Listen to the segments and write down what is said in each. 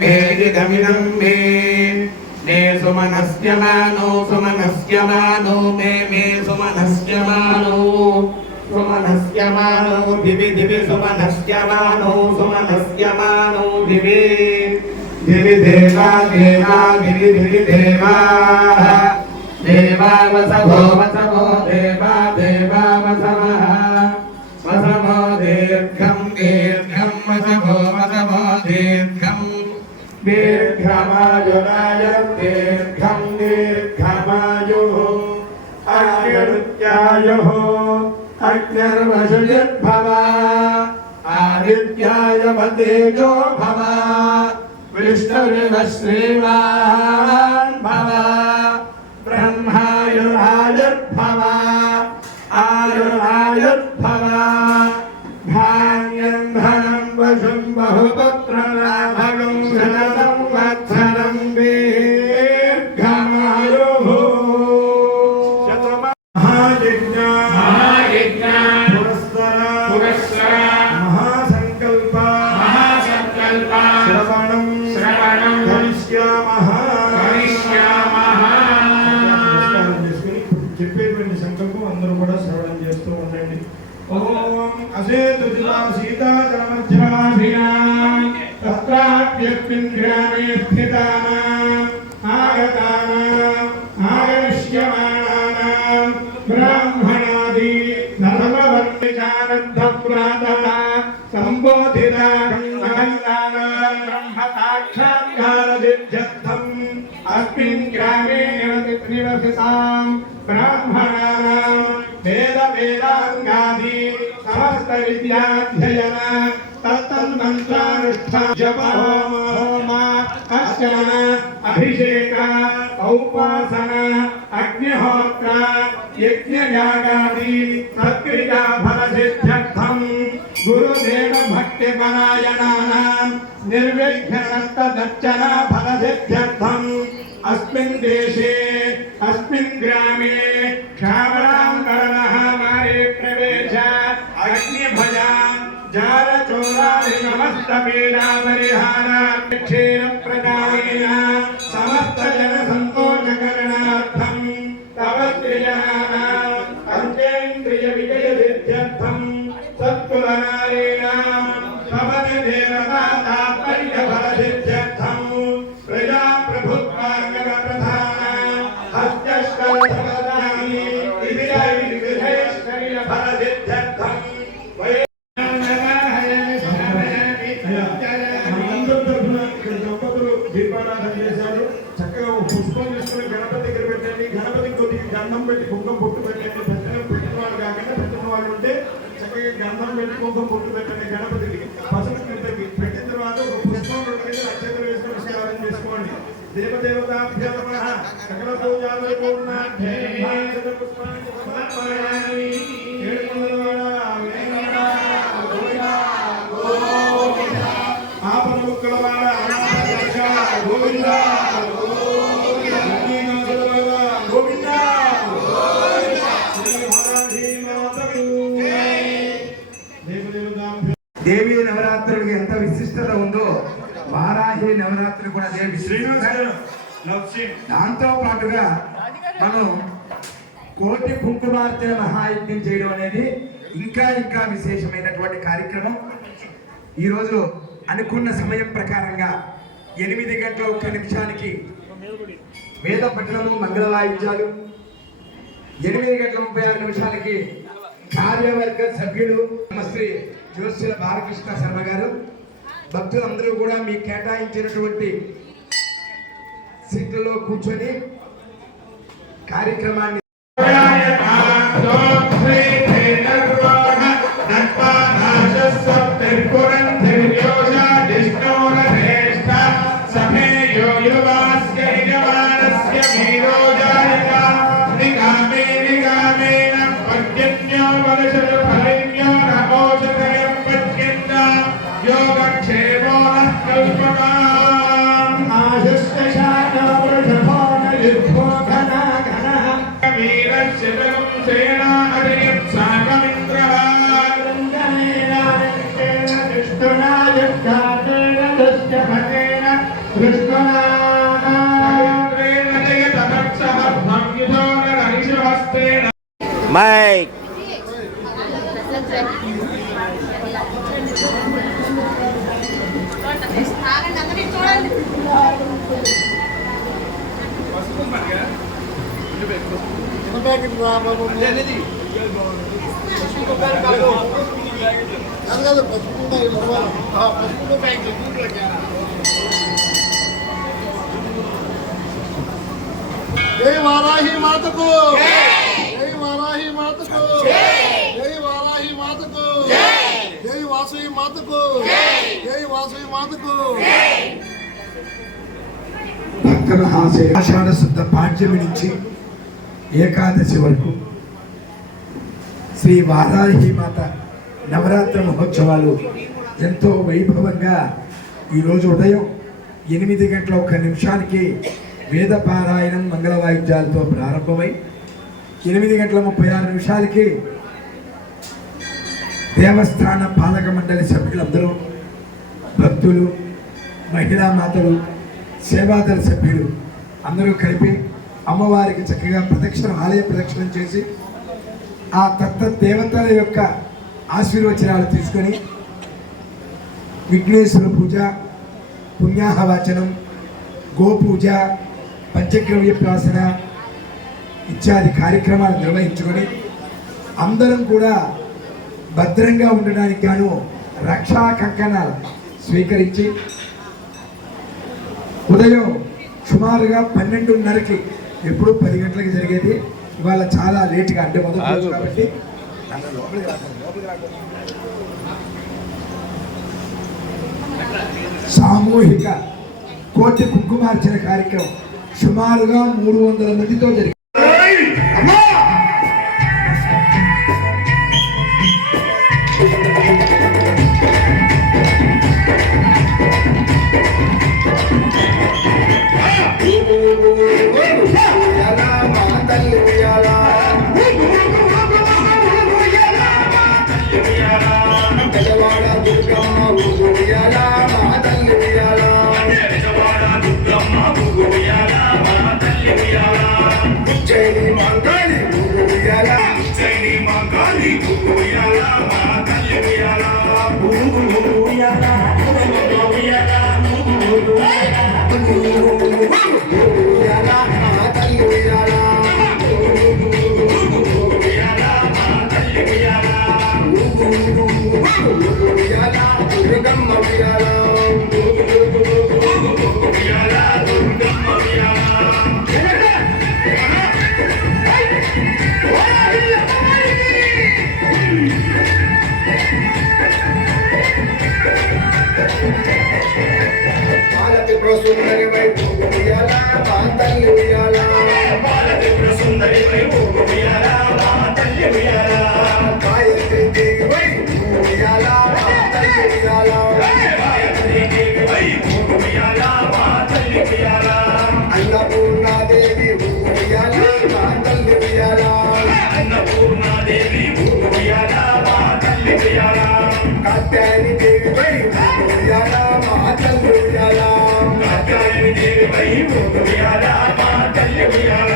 मेदिदमिदं मे ने सुमनस्यमानो सुमनस्यमानो मे सुमनस्यमानो सुमनस्यमानो दिवि दिवि सुमनस्यमानो सुमनस्यमानो दिवि दिवि देवा देवा दिवि दिवि देवा देवा वसवो देवा देवा वसवः वसवो दीर्घं दीर्घं वसवो दीर्घं दीर्घमायुराय दीर्घं दीर्घमायुः आयुर्त्यायुः अग्निर्वशुर्भव आदित्याय वतेजो भव विष्णुरिव श्रीमान् भव ब्रह्मायुरायुर्भव आयुरायुर्भव धान्यं धनं वशुं बहुपुत्रलाभगं शतसंवत्सरं दीर्घमायुः महायज्ञ पुरस्सर महासंकल्प श्रवणं करिष्यामः చెప్పేటువంటి సంకల్పం అందరూ కూడా శ్రవణం చేస్తూ ఉండండి. ఓం అసేతు సీతా జలమధ్యాభినాం తత్రాప్యస్మిన్ గ్రామే స్థితానాం ఆగతానాం ఆగమిష్యమానానాం బ్రాహ్మణాది ధర్మవర్ణిచానద్ధప్రాతః సంబోధితా బ్రహ్మసాక్షాత్కారసిద్ధ్యర్థం अस्मिन् ग्रामे निवसितां ब्राह्मणानां वेदाङ्गादि समस्त विद्याध्ययन तत्तन्मन्त्रानुष्ठान जप होम अर्चन अभिषेक औपासन अग्निहोत्र यज्ञयागादि सत्क्रिया फलसिद्ध्यर्थं गुरुदेव भक्तिपरायणानां निर्विघ्नदर्शन फलसिद्ध्यर्थं अस्मिन् देशे अस्मिन् ग्रामे क्षामराङ्करणः मारे प्रवेश अग्निभयान् जारचोरादि समस्तपीडापरिहारार्थेन प्रदानेन समस्तजनसन्तोषकरणार्थं तव त्रिजनानाम् अर्चेन्द्रियविजयसिद्ध्यर्थं सत्कुलनारीणां शबनदेवता तात्पर्यफलसिद्ध्यर्थं प्रजाप्रभुत्वाङ्गप्रधानां हस्तश्कलफलदानि विधेश्वर्यफलसिद्ध्यर्थं దీపారాధన చేశారు. చక్కగా పుష్పం తీసుకుని గణపతి దగ్గర పెట్టండి. గణపతికి కొద్దిగా గంధం పెట్టి కుంకుమ పొట్టు పెట్టండి. పెట్టిన వాళ్ళు కాకుండా పెట్టిన వాళ్ళు ఉంటే చక్కగా గంధం పెట్టి కుంకుమ పొట్టు పెట్టండి. గణపతికి పసుపు పెట్టిన తర్వాత ఒక పుష్పం అక్షతలు వేసుకొని నమస్కారం చేసుకోండి. దేవదేవతాభ్యో నమః సకల పూజాలు దేవీ నవరాత్రులకి ఎంత విశిష్టత ఉందో వారాహి నవరాత్రులు కూడా దేవి దాంతో పాటుగా మనం కోటి కుంకుమార్చన మహాయజ్ఞం చేయడం అనేది ఇంకా ఇంకా విశేషమైనటువంటి కార్యక్రమం. ఈరోజు అనుకున్న సమయం ప్రకారంగా 8:01 వేద పఠనము మంగళ వాయిద్యాలు, 8:36 కార్యవర్గ సభ్యులు శ్రీ జ్యోతిషుల బాలకృష్ణ శర్మ గారు, భక్తులందరూ కూడా మీ కేటాయించినటువంటి సీట్లలో కూర్చొని కార్యక్రమాన్ని మైక్ जय वाराही माता को, जय वाराही माता को, जय वाराही माता को, जय वासवी माता को, जय वासवी माता को। భక్తుల ఆషాఢ శుద్ధ పాడ్యమి నుంచి ఏకాదశి వరకు శ్రీ వారాహి మాత నవరాత్రి మహోత్సవాలు ఎంతో వైభవంగా ఈరోజు ఉదయం 8:01 వేద పారాయణం మంగళ వాయిద్యాలతో ప్రారంభమై 8:36 దేవస్థాన పాలక మండలి సభ్యులందరూ భక్తులు మహిళా మాతలు సేవాదళ సభ్యులు అందరూ కలిపి అమ్మవారికి చక్కగా ఆలయ ప్రదక్షిణం చేసి ఆ తత్వ దేవతల యొక్క ఆశీర్వచనాలు తీసుకొని విఘ్నేశ్వర పూజ, పుణ్యాహవాచనం, గోపూజ, పంచగ్రవ్య ప్రాసన ఇత్యాది కార్యక్రమాలు నిర్వహించుకొని అందరం కూడా భద్రంగా ఉండడానికి గాను రక్షా కంకణాలు స్వీకరించి ఉదయం సుమారుగా 12:30కి ఎప్పుడు 10 గంటలకు జరిగేది ఇవాళ చాలా లేట్గా అంటే మొదటి రోజు కాబట్టి సామూహిక కోటి కుంకుమార్చన కార్యక్రమం సుమారుగా 300 మందితో జరిగింది. సుందరి వైపు ఉయ్యాల మా తల్లి ఉయ్యాల, సుందరి వైపు ఉయ్యాల మా తల్లి ఉయ్యాల, గాయత్రి దేవి వైపు ఉయ్యాల మా తల్లి ఉయ్యాల, గాయత్రి దేవి వైపు ఉయ్యాల మా తల్లి ఉయ్యాల, అన్నపూర్ణాదేవి ఉయ్యాల మా తల్లి ఉయ్యాల, అన్నపూర్ణాదేవి ఉయ్యాల మా తల్లి ఉయ్యాల, కాత్యాయని దేవి వైపు ఉయ్యాల మా తల్లి ఉయ్యాల, దేవి వైపు ఉయ్యాల మా తల్లి ఉయ్యాల,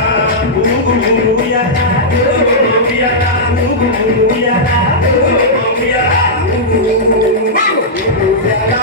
ఉయ్యాల ఉయ్యాల ఉయ్యాల ఉయ్యాల